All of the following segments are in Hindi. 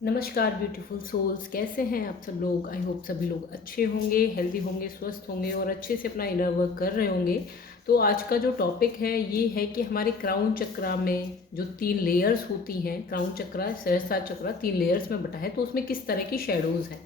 नमस्कार ब्यूटीफुल सोल्स, कैसे हैं आप सब लोग। आई होप सभी लोग अच्छे होंगे, हेल्दी होंगे, स्वस्थ होंगे और अच्छे से अपना इनर वर्क कर रहे होंगे। तो आज का जो टॉपिक है ये है कि हमारे क्राउन चक्रा में जो 3 लेयर्स होती हैं, क्राउन चक्रा, सहस्त्रार चक्रा 3 लेयर्स में बटा है, तो उसमें किस तरह की शेडोज़ हैं।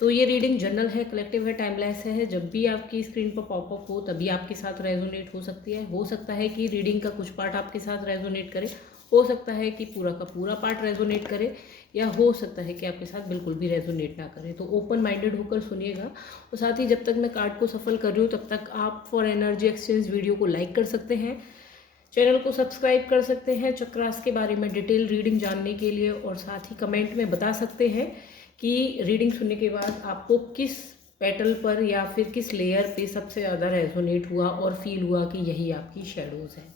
तो ये रीडिंग जनरल है, कलेक्टिव है, टाइमलेस है। जब भी आपकी स्क्रीन पर पॉपअप हो तभी आपके साथ रेजोनेट हो सकती है। हो सकता है कि रीडिंग का कुछ पार्ट आपके साथ रेजोनेट करे, हो सकता है कि पूरा का पूरा पार्ट रेजोनेट करे, या हो सकता है कि आपके साथ बिल्कुल भी रेजोनेट ना करे। तो ओपन माइंडेड होकर सुनिएगा। और साथ ही जब तक मैं कार्ड को सफल कर रही हूँ तब तक आप फॉर एनर्जी एक्सचेंज वीडियो को लाइक कर सकते हैं, चैनल को सब्सक्राइब कर सकते हैं चक्रास के बारे में डिटेल रीडिंग जानने के लिए, और साथ ही कमेंट में बता सकते हैं कि रीडिंग सुनने के बाद आपको किस पेटल पर या फिर किस लेयर पे सबसे ज़्यादा रेजोनेट हुआ और फील हुआ कि यही आपकी शेडोज़ है।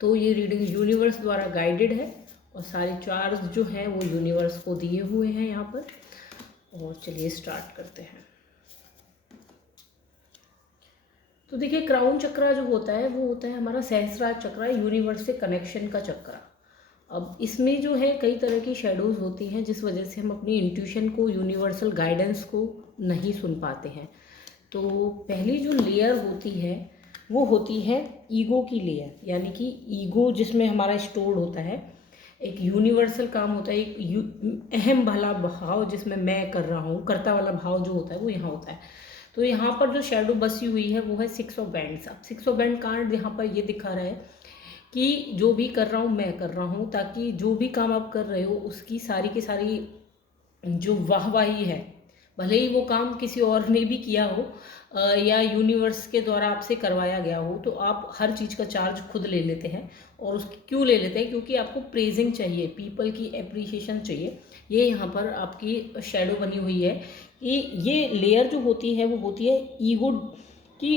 तो ये रीडिंग यूनिवर्स द्वारा गाइडेड है और सारे चार्ज जो हैं वो यूनिवर्स को दिए हुए हैं यहाँ पर। और चलिए स्टार्ट करते हैं। तो देखिए, क्राउन चक्रा जो होता है वो होता है हमारा सहस्रार चक्रा, यूनिवर्स से कनेक्शन का चक्रा। अब इसमें जो है कई तरह की शेडोज़ होती हैं जिस वजह से हम अपनी इंट्यूशन को, यूनिवर्सल गाइडेंस को नहीं सुन पाते हैं। तो पहली जो लेयर होती है वो होती है ईगो की लेयर, यानी कि ईगो जिसमें हमारा स्टोर्ड होता है। एक यूनिवर्सल काम होता है, एक अहम भला भाव जिसमें मैं कर रहा हूँ, कर्ता वाला भाव जो होता है वो यहाँ होता है। तो यहाँ पर जो शेडो बसी हुई है वो है 6 ऑफ बैंड्स। अब 6 ऑफ बैंड कार्ड यहाँ पर ये दिखा रहा है कि जो भी कर रहा हूँ मैं कर रहा हूँ, ताकि जो भी काम आप कर रहे हो उसकी सारी की सारी जो वाहवाही है, भले ही वो काम किसी और ने भी किया हो या यूनिवर्स के द्वारा आपसे करवाया गया हो, तो आप हर चीज़ का चार्ज खुद ले लेते हैं। और उसकी क्यों ले लेते हैं? क्योंकि आपको प्रेजिंग चाहिए, पीपल की एप्रिसिएशन चाहिए। ये यहाँ पर आपकी शेडो बनी हुई है कि ये लेयर जो होती है वो होती है ईगो की,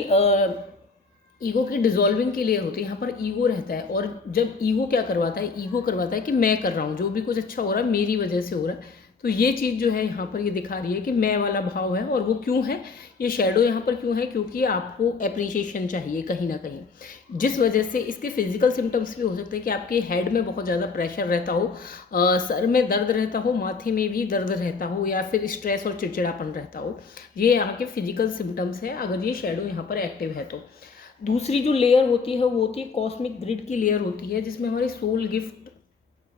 ईगो की डिजॉल्विंग के लिए होती है। यहाँ पर ईगो रहता है, और जब ईगो क्या करवाता है, ईगो करवाता है कि मैं कर रहा हूँ, जो भी कुछ अच्छा हो रहा है मेरी वजह से हो रहा है। तो ये चीज़ जो है यहाँ पर ये दिखा रही है कि मैं वाला भाव है। और वो क्यों है, ये शेडो यहाँ पर क्यों है? क्योंकि आपको एप्रिसिएशन चाहिए कहीं ना कहीं, जिस वजह से इसके फिजिकल सिम्टम्स भी हो सकते हैं कि आपके हेड में बहुत ज़्यादा प्रेशर रहता हो, सर में दर्द रहता हो, माथे में भी दर्द रहता हो, या फिर स्ट्रेस और चिड़चिड़ापन रहता हो। ये यहाँ के फिजिकल सिम्टम्स है अगर ये शेडो यहाँ पर एक्टिव है तो। दूसरी जो लेयर होती है वो होती है कॉस्मिक ग्रिड की लेयर होती है, जिसमें हमारे सोल गिफ्ट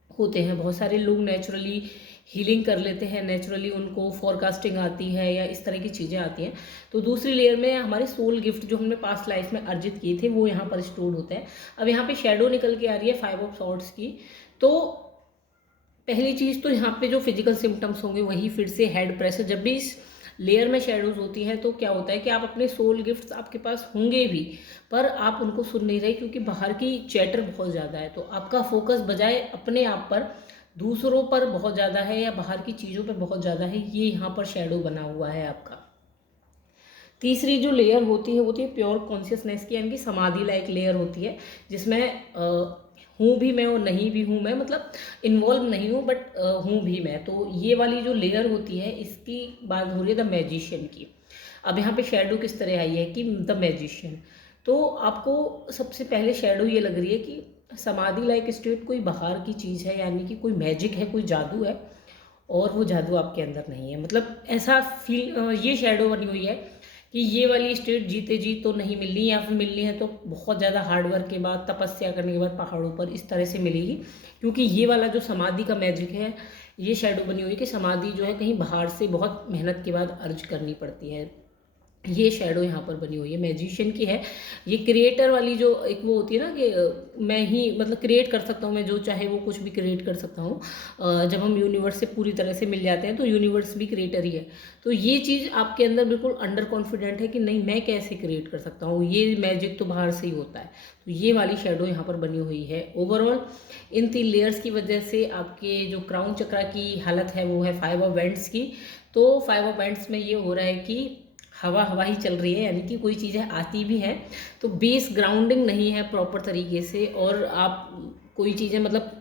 होते हैं। बहुत सारे लोग नेचुरली हीलिंग कर लेते हैं, नेचुरली उनको फॉरकास्टिंग आती है या इस तरह की चीज़ें आती हैं। तो दूसरी लेयर में हमारे सोल गिफ्ट जो हमने पास्ट लाइफ में अर्जित किए थे वो यहाँ पर स्टोर्ड होते हैं। अब यहाँ पे शेडो निकल के आ रही है 5 ऑफ सॉर्ड्स की। तो पहली चीज़ तो यहाँ पे जो फिजिकल सिम्टम्स होंगे वही फिर से हेड प्रेशर। जब भी इस लेयर में शेडोज होती हैं तो क्या होता है कि आप अपने सोल गिफ्ट्स आपके पास होंगे भी, पर आप उनको सुन नहीं रहे क्योंकि बाहर की चैटर बहुत ज़्यादा है। तो आपका फोकस बजाय अपने आप पर, दूसरों पर बहुत ज़्यादा है या बाहर की चीज़ों पर बहुत ज़्यादा है। ये यहाँ पर शेडो बना हुआ है आपका। तीसरी जो लेयर होती है वो होती है प्योर कॉन्शियसनेस की, यानी कि समाधि लाइक लेयर होती है, जिसमें हूँ भी मैं और नहीं भी हूँ मैं, मतलब इन्वॉल्व नहीं हूँ बट हूँ भी मैं। तो ये वाली जो लेयर होती है इसकी बात हो रही है द मैजिशियन की। अब यहाँ पे शेडो किस तरह आई है कि द मैजिशियन। तो आपको सबसे पहले शेडो ये लग रही है कि समाधि लाइक स्टेट कोई बाहर की चीज़ है, यानी कि कोई मैजिक है, कोई जादू है, और वो जादू आपके अंदर नहीं है। मतलब ऐसा फील, ये शेडो बनी हुई है कि ये वाली स्टेट जीते जी तो नहीं मिलनी, या फिर मिलनी है तो बहुत ज़्यादा हार्डवर्क के बाद, तपस्या करने के बाद पहाड़ों पर इस तरह से मिलेगी। क्योंकि ये वाला जो समाधि का मैजिक है, ये शेडो बनी हुई है कि समाधि जो है कहीं बाहर से बहुत मेहनत के बाद अर्ज करनी पड़ती है। ये शेडो यहाँ पर बनी हुई है, मैजिशियन की है। ये क्रिएटर वाली जो एक वो होती है ना कि मैं ही मतलब क्रिएट कर सकता हूँ, मैं जो चाहे वो कुछ भी क्रिएट कर सकता हूँ। जब हम यूनिवर्स से पूरी तरह से मिल जाते हैं तो यूनिवर्स भी क्रिएटर ही है। तो ये चीज़ आपके अंदर बिल्कुल अंडर कॉन्फिडेंट है कि नहीं, मैं कैसे क्रिएट कर सकता हूँ, ये मैजिक तो बाहर से ही होता है। तो ये वाली शेडो यहाँ पर बनी हुई है। ओवरऑल इन 3 लेयर्स की वजह से आपके जो क्राउन चक्रा की हालत है वो है 5 ऑफ वैंड्स की। तो 5 ऑफ वैंड्स में ये हो रहा है कि हवा हवा ही चल रही है, यानी कि कोई चीज़ें आती भी हैं तो बेस ग्राउंडिंग नहीं है प्रॉपर तरीके से, और आप कोई चीज़ें मतलब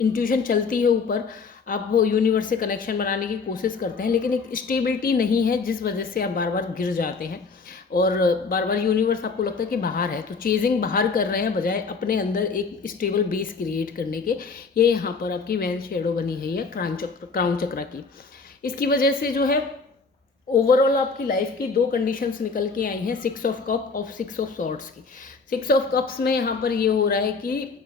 इंट्यूशन चलती है ऊपर, आप वो यूनिवर्स से कनेक्शन बनाने की कोशिश करते हैं, लेकिन एक स्टेबिलिटी नहीं है जिस वजह से आप बार बार गिर जाते हैं। और बार बार यूनिवर्स आपको लगता है कि बाहर है, तो चेजिंग बाहर कर रहे हैं बजाय अपने अंदर एक स्टेबल बेस क्रिएट करने के। ये यहाँ पर आपकी वैन शेडो बनी है ये क्राउन चक्रा की। इसकी वजह से जो है ओवरऑल आपकी लाइफ की दो कंडीशंस निकल के आई हैं, 6 ऑफ कप और 6 ऑफ सॉर्ड्स की। 6 ऑफ कप्स में यहाँ पर ये हो रहा है कि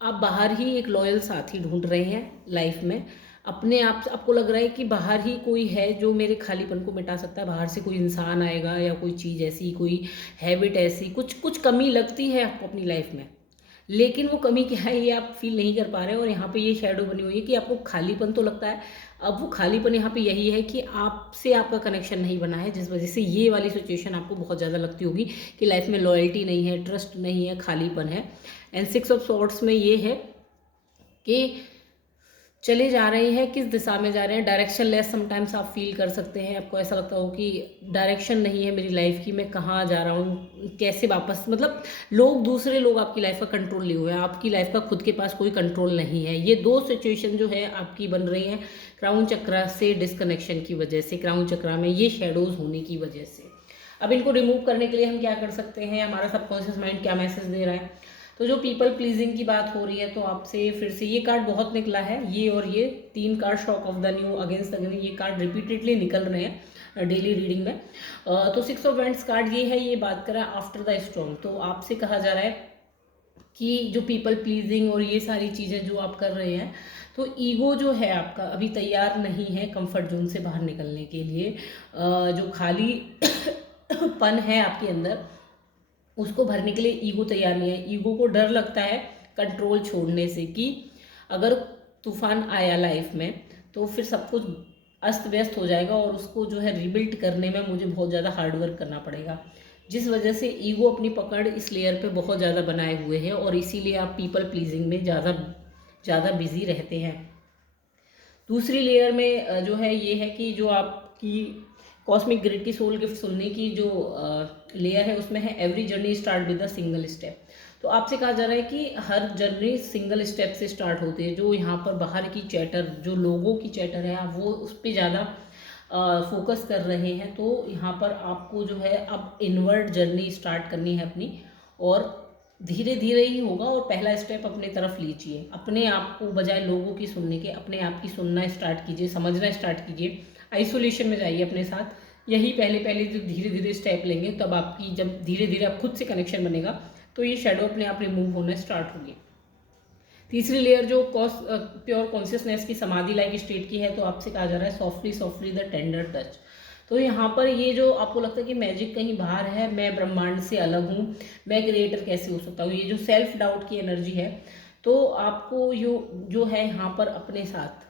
आप बाहर ही एक लॉयल साथी ढूंढ रहे हैं लाइफ में। अपने आप से आपको लग रहा है कि बाहर ही कोई है जो मेरे खालीपन को मिटा सकता है, बाहर से कोई इंसान आएगा या कोई चीज़ ऐसी, कोई हैबिट ऐसी, कुछ कमी लगती है आपको अपनी लाइफ में, लेकिन वो कमी क्या है ये आप फील नहीं कर पा रहे हो। और यहाँ पे ये शैडो बनी हुई है कि आपको खालीपन तो लगता है। अब वो खालीपन यहाँ पे यही है कि आपसे आपका कनेक्शन नहीं बना है, जिस वजह से ये वाली सिचुएशन आपको बहुत ज़्यादा लगती होगी कि लाइफ में लॉयल्टी नहीं है, ट्रस्ट नहीं है, खालीपन है। एंड 6 ऑफ सॉर्ड्स में ये है कि चले जा रहे हैं, किस दिशा में जा रहे हैं, डायरेक्शन लेस समटाइम्स आप फील कर सकते हैं। आपको ऐसा लगता हो कि डायरेक्शन नहीं है मेरी लाइफ की, मैं कहाँ जा रहा हूँ, कैसे वापस, मतलब दूसरे लोग आपकी लाइफ का कंट्रोल लिए हुए हैं, आपकी लाइफ का खुद के पास कोई कंट्रोल नहीं है। ये दो सिचुएशन जो है आपकी बन रही हैं क्राउन चक्रा से डिस्कनेक्शन की वजह से, क्राउन चक्रा में ये शेडोज होने की वजह से। अब इनको रिमूव करने के लिए हम क्या कर सकते हैं, हमारा सबकॉन्शियस माइंड क्या मैसेज दे रहा है। तो जो पीपल प्लीजिंग की बात हो रही है, तो आपसे फिर से ये कार्ड बहुत निकला है, ये और ये 3 card, shock of the new, against the green, ये कार्ड रिपीटेडली निकल रहे हैं डेली रीडिंग में। तो 6 ऑफ वैंड्स कार्ड ये है, ये बात कर रहा है आफ्टर द स्टॉर्म। तो आपसे कहा जा रहा है कि जो पीपल प्लीजिंग और ये सारी चीज़ें जो आप कर रहे हैं, तो ईगो जो है आपका अभी तैयार नहीं है कंफर्ट जोन से बाहर निकलने के लिए। जो खाली पन है आपके अंदर, उसको भरने के लिए ईगो तैयार नहीं है। ईगो को डर लगता है कंट्रोल छोड़ने से, कि अगर तूफान आया लाइफ में तो फिर सब कुछ अस्त व्यस्त हो जाएगा और उसको जो है रिबिल्ड करने में मुझे बहुत ज़्यादा हार्डवर्क करना पड़ेगा, जिस वजह से ईगो अपनी पकड़ इस लेयर पे बहुत ज़्यादा बनाए हुए है और इसीलिए आप पीपल प्लीजिंग में ज़्यादा बिजी रहते हैं। दूसरी लेयर में जो है ये है कि जो आपकी कॉस्मिक ग्रिड की सोल गिफ्ट सुनने की जो लेयर है, उसमें है every journey start with a single step. तो आपसे कहा जा रहा है कि हर जर्नी सिंगल स्टेप से स्टार्ट होती है। जो यहाँ पर बाहर की चैटर, जो लोगों की चैटर है, वो उस पर ज़्यादा फोकस कर रहे हैं। तो यहाँ पर आपको जो है अब इनवर्ड जर्नी स्टार्ट करनी है अपनी, और धीरे धीरे ही होगा। और पहला स्टेप अपने तरफ लीजिए, अपने आप को बजाय लोगों की सुनने के अपने आप की सुनना स्टार्ट कीजिए, समझना स्टार्ट कीजिए, आइसोलेशन में जाइए अपने साथ। यही पहले जो धीरे धीरे स्टेप लेंगे, तब आपकी जब धीरे धीरे आप खुद से कनेक्शन बनेगा, तो ये शेडो अपने आप रिमूव होना स्टार्ट होगी। तीसरी लेयर जो प्योर कॉन्शियसनेस की समाधि लाइक स्टेट की है, तो आपसे कहा जा रहा है सॉफ्टली द टेंडर टच। तो यहाँ पर ये जो आपको लगता है कि मैजिक कहीं बाहर है, मैं ब्रह्मांड से अलग हूँ, मैं क्रिएटर कैसे हो सकता हूँ, ये जो सेल्फ डाउट की एनर्जी है, तो आपको जो है यहाँ पर अपने साथ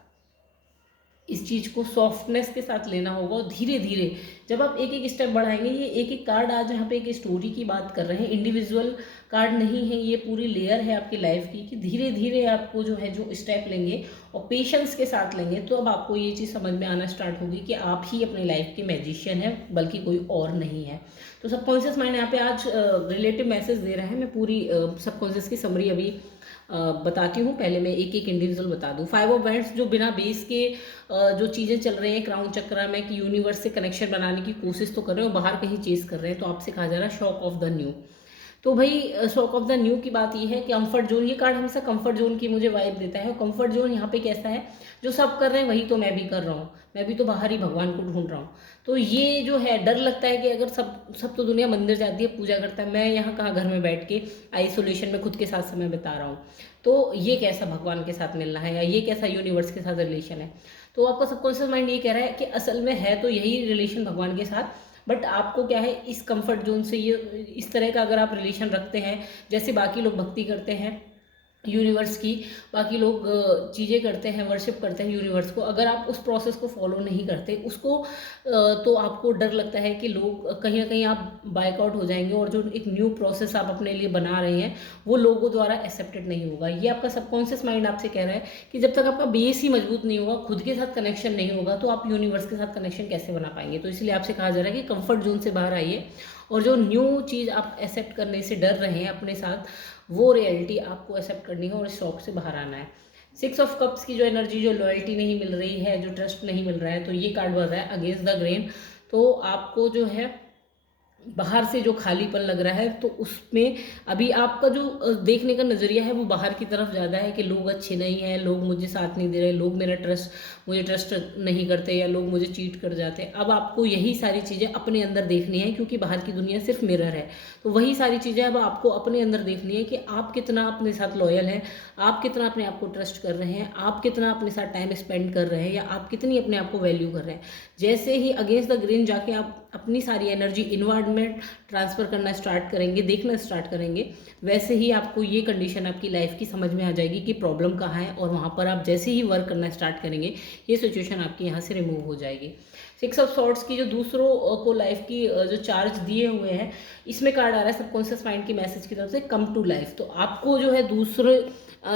इस चीज़ को सॉफ्टनेस के साथ लेना होगा। और धीरे धीरे जब आप एक एक स्टेप बढ़ाएंगे, ये एक एक कार्ड आज यहाँ पे एक स्टोरी की बात कर रहे हैं, इंडिविजुअल कार्ड नहीं है, ये पूरी लेयर है आपकी लाइफ की, कि धीरे धीरे आपको जो है जो स्टेप लेंगे और पेशेंस के साथ लेंगे, तो अब आपको ये चीज़ समझ में आना स्टार्ट होगी कि आप ही अपनी लाइफ के मैजिशियन हैं, बल्कि कोई और नहीं है। तो सबकॉन्शियस माइंड यहाँ पे आज रिलेटिव मैसेज दे रहा है। मैं पूरी सबकॉन्शियस की समरी अभी बताती हूँ, पहले मैं एक एक इंडिविजुअल बता दूँ। 5 ऑफ वैंड्स जो बिना बेस के जो चीज़ें चल रही हैं क्राउन चक्रा में, कि यूनिवर्स से कनेक्शन बनाने की कोशिश तो कर रहे हो, बाहर कहीं चेस कर रहे हैं, तो आपसे कहा जा रहा है शॉक ऑफ द न्यू। तो भाई शॉक ऑफ द न्यू की बात ये है कि कंफर्ट जोन, ये कार्ड हमेशा कंफर्ट जोन की मुझे वाइब देता है। और कंफर्ट जोन यहाँ पे कैसा है, जो सब कर रहे हैं वही तो मैं भी कर रहा हूँ, मैं भी तो बाहर ही भगवान को ढूंढ रहा हूँ। तो ये जो है डर लगता है कि अगर सब तो दुनिया मंदिर जाती है, पूजा करता है, मैं यहाँ कहाँ घर में बैठ के आइसोलेशन में खुद के साथ समय बिता रहा हूँ, तो ये कैसा भगवान के साथ मिलना है, या ये कैसा यूनिवर्स के साथ रिलेशन है। तो आपका सबकॉन्शियस माइंड ये कह रहा है कि असल में है तो यही रिलेशन भगवान के साथ, बट आपको क्या है इस कंफर्ट जोन से, ये इस तरह का अगर आप रिलेशन रखते हैं, जैसे बाकी लोग भक्ति करते हैं यूनिवर्स की, बाकी लोग चीज़ें करते हैं, वर्शिप करते हैं यूनिवर्स को, अगर आप उस प्रोसेस को फॉलो नहीं करते उसको, तो आपको डर लगता है कि लोग कहीं ना कहीं आप बाइकआउट हो जाएंगे, और जो एक न्यू प्रोसेस आप अपने लिए बना रहे हैं वो लोगों द्वारा एक्सेप्टेड नहीं होगा। ये आपका सबकॉन्शियस माइंड आपसे कह रहा है कि जब तक आपका बेस ही मजबूत नहीं होगा, खुद के साथ कनेक्शन नहीं होगा, तो आप यूनिवर्स के साथ कनेक्शन कैसे बना पाएंगे। तो इसलिए आपसे कहा जा रहा है कि कंफर्ट जोन से बाहर आइए, और जो न्यू चीज़ आप एक्सेप्ट करने से डर रहे हैं अपने साथ, वो रियलिटी आपको एक्सेप्ट करनी है और इस शॉक से बाहर आना है। 6 ऑफ कप्स की जो एनर्जी, जो लॉयल्टी नहीं मिल रही है, जो ट्रस्ट नहीं मिल रहा है, तो ये कार्ड बढ़ रहा है अगेंस्ट द ग्रेन। तो आपको जो है बाहर से जो खालीपन लग रहा है, तो उसमें अभी आपका जो देखने का नज़रिया है वो बाहर की तरफ ज़्यादा है कि लोग अच्छे नहीं हैं, लोग मुझे साथ नहीं दे रहे, लोग मुझे ट्रस्ट नहीं करते, या लोग मुझे चीट कर जाते हैं। अब आपको यही सारी चीज़ें अपने अंदर देखनी है, क्योंकि बाहर की दुनिया सिर्फ मिरर है। तो वही सारी चीज़ें अब आपको अपने अंदर देखनी है कि आप कितना अपने साथ लॉयल हैं, आप कितना अपने आप को ट्रस्ट कर रहे हैं, आप कितना अपने साथ टाइम स्पेंड कर रहे हैं, या आप कितनी अपने आप को वैल्यू कर रहे हैं। जैसे ही अगेंस्ट द ग्रेन जाके आप अपनी सारी एनर्जी इनवर्ड में ट्रांसफ़र करना स्टार्ट करेंगे, देखना स्टार्ट करेंगे, वैसे ही आपको ये कंडीशन आपकी लाइफ की समझ में आ जाएगी कि प्रॉब्लम कहाँ है, और वहाँ पर आप जैसे ही वर्क करना स्टार्ट करेंगे ये सिचुएशन आपकी यहाँ से रिमूव हो जाएगी। 6 ऑफ सॉर्ड्स की जो दूसरों को लाइफ की जो चार्ज दिए हुए हैं, इसमें कार्ड आ रहा है सबकॉन्शियस माइंड की मैसेज की तरफ से, कम टू लाइफ। तो आपको जो है दूसरे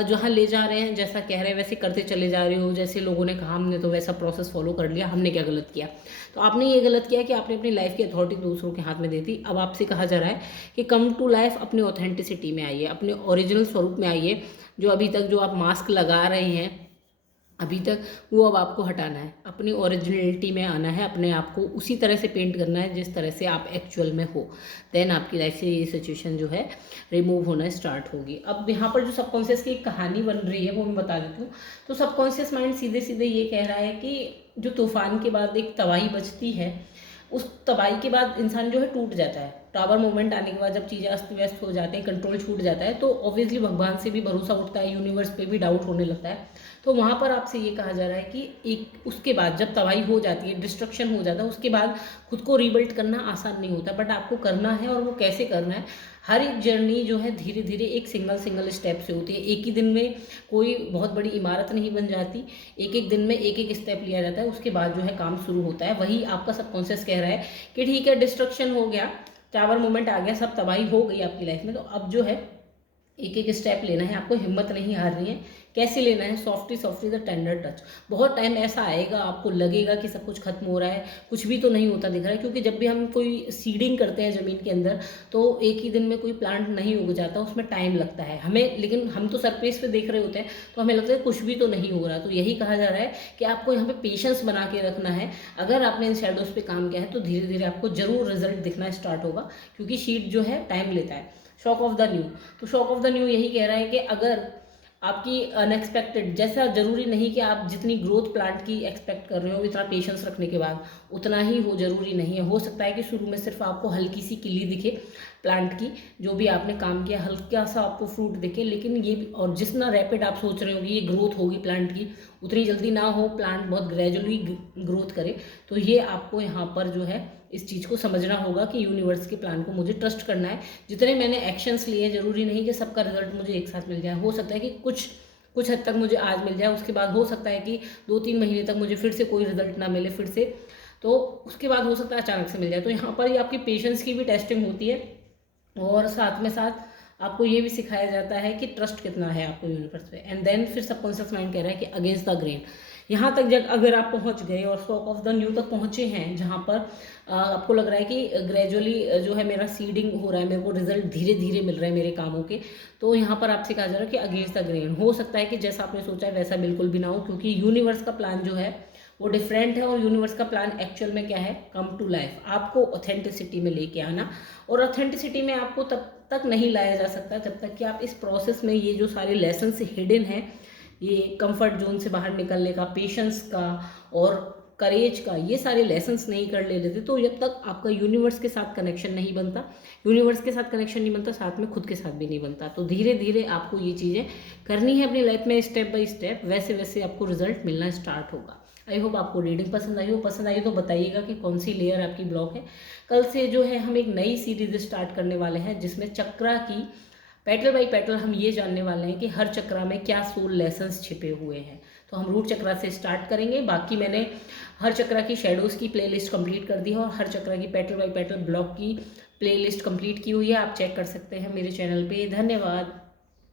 जहाँ ले जा रहे हैं, जैसा कह रहे हैं वैसे करते चले जा रहे हो। जैसे लोगों ने कहा हमने तो वैसा प्रोसेस फॉलो कर लिया, हमने क्या गलत किया? तो आपने ये गलत किया कि आपने अपनी लाइफ की अथॉरिटी दूसरों के हाथ में दे दी। अब आपसे कहा जा रहा है कि कम टू लाइफ, अपने ऑथेंटिसिटी में आइए, अपने ओरिजिनल स्वरूप में आइए। जो अभी तक जो आप मास्क लगा रहे हैं अभी तक, वो अब आपको हटाना है, अपनी ओरिजिनलिटी में आना है, अपने आप को उसी तरह से पेंट करना है जिस तरह से आप एक्चुअल में हो। देन आपकी लाइफ से ये सिचुएशन जो है रिमूव होना स्टार्ट होगी। अब यहाँ पर जो सबकॉन्शियस की एक कहानी बन रही है वो मैं बता देती हूँ। तो सबकॉन्शियस माइंड सीधे सीधे ये कह रहा है कि जो तूफान के बाद एक तबाही बचती है, उस तबाही के बाद इंसान जो है टूट जाता है। टावर मोमेंट आने के बाद जब चीज़ें अस्त व्यस्त हो जाते हैं, कंट्रोल छूट जाता है, तो ऑब्वियसली भगवान से भी भरोसा उठता है, यूनिवर्स पे भी डाउट होने लगता है। तो वहाँ पर आपसे ये कहा जा रहा है कि एक उसके बाद जब तबाही हो जाती है, डिस्ट्रक्शन हो जाता है, उसके बाद खुद को रिबिल्ड करना आसान नहीं होता, बट आपको करना है। और वो कैसे करना है? हर एक जर्नी जो है धीरे धीरे एक सिंगल स्टेप से होती है। एक ही दिन में कोई बहुत बड़ी इमारत नहीं बन जाती, एक एक दिन में एक एक स्टेप लिया जाता है, उसके बाद जो है काम शुरू होता है। वही आपका सबकॉन्शियस कह रहा है कि ठीक है, डिस्ट्रक्शन हो गया, टावर मोमेंट आ गया, सब तबाही हो गई आपकी लाइफ में, तो अब जो है एक एक स्टेप लेना है, आपको हिम्मत नहीं हारनी है। कैसे लेना है? Softly the tender touch. बहुत टाइम ऐसा आएगा आपको लगेगा कि सब कुछ खत्म हो रहा है, कुछ भी तो नहीं होता दिख रहा है, क्योंकि जब भी हम कोई सीडिंग करते हैं ज़मीन के अंदर, तो एक ही दिन में कोई प्लांट नहीं उग जाता, उसमें टाइम लगता है हमें। लेकिन हम तो सरफेस पे देख रहे होते हैं, तो हमें लगता है कुछ भी तो नहीं हो रहा। तो यही कहा जा रहा है कि आपको यहाँ पे पेशेंस बना के रखना है। अगर आपने इन शेडोज़ पे काम किया है तो धीरे धीरे आपको जरूर रिजल्ट दिखना स्टार्ट होगा, क्योंकि शीट जो है टाइम लेता है। शॉक ऑफ द न्यू, तो शॉक ऑफ द न्यू यही कह रहा है कि अगर आपकी अनएक्सपेक्टेड, जैसा ज़रूरी नहीं कि आप जितनी ग्रोथ प्लांट की एक्सपेक्ट कर रहे हो इतना पेशेंस रखने के बाद उतना ही हो, ज़रूरी नहीं है। हो सकता है कि शुरू में सिर्फ आपको हल्की सी किली दिखे प्लांट की, जो भी आपने काम किया हल्का सा आपको फ्रूट दिखे, लेकिन ये और जितना रैपिड आप सोच रहे हो कि ये ग्रोथ होगी प्लांट की, उतनी जल्दी ना हो, प्लांट बहुत ग्रेजुअली ग्रोथ करे। तो ये आपको यहाँ पर जो है इस चीज़ को समझना होगा कि यूनिवर्स के प्लान को मुझे ट्रस्ट करना है। जितने मैंने एक्शंस लिए, ज़रूरी नहीं कि सबका रिजल्ट मुझे एक साथ मिल जाए। हो सकता है कि कुछ हद तक मुझे आज मिल जाए, उसके बाद हो सकता है कि 2-3 महीने तक मुझे फिर से कोई रिजल्ट ना मिले, फिर से, तो उसके बाद हो सकता है अचानक से मिल जाए। तो यहाँ पर ही आपकी पेशेंस की भी टेस्टिंग होती है, और साथ में साथ आपको ये भी सिखाया जाता है कि ट्रस्ट कितना है आपको यूनिवर्स पे। एंड देन फिर सबकॉन्शियस माइंड कह रहा है कि अगेंस्ट द ग्रेन। यहाँ तक जब अगर आप पहुँच गए और शॉक ऑफ द न्यू तक पहुँचे हैं, जहाँ पर आपको लग रहा है कि ग्रेजुअली जो है मेरा सीडिंग हो रहा है, मेरे को रिजल्ट धीरे धीरे मिल रहे हैं मेरे कामों के, तो यहाँ पर आपसे कहा जा रहा है कि अगेंस्ट द ग्रेन। हो सकता है कि जैसा आपने सोचा है वैसा बिल्कुल भी ना हो, क्योंकि यूनिवर्स का प्लान जो है वो डिफरेंट है। और यूनिवर्स का प्लान एक्चुअल में क्या है? कम टू लाइफ, आपको ऑथेंटिसिटी में लेके आना। और ऑथेंटिसिटी में आपको तब तक नहीं लाया जा सकता जब तक कि आप इस प्रोसेस में ये जो सारे लेसन हिडन हैं, ये कंफर्ट जोन से बाहर निकलने का, पेशेंस का और करेज का, ये सारे लेसन्स नहीं कर ले लेते, तो जब तक आपका यूनिवर्स के साथ कनेक्शन नहीं बनता, यूनिवर्स के साथ कनेक्शन नहीं बनता, साथ में खुद के साथ भी नहीं बनता। तो धीरे धीरे आपको ये चीज़ें करनी है अपनी लाइफ में, स्टेप बाय स्टेप, वैसे वैसे आपको रिजल्ट मिलना स्टार्ट होगा। आई होप आपको रीडिंग पसंद आई हो। पसंद आई तो बताइएगा कि कौन सी लेयर आपकी ब्लॉक है। कल से जो है हम एक नई सीरीज स्टार्ट करने वाले हैं, जिसमें चक्रा की पेटल बाई पेटल हम ये जानने वाले हैं कि हर चक्रा में क्या सोल लेसन्स छिपे हुए हैं। तो हम रूट चक्रा से स्टार्ट करेंगे। बाकी मैंने हर चक्रा की शेडोज़ की प्लेलिस्ट कंप्लीट कर दी है, और हर चक्रा की पेटल बाई पेटल ब्लॉक की प्लेलिस्ट कंप्लीट की हुई है, आप चेक कर सकते हैं मेरे चैनल पे। धन्यवाद।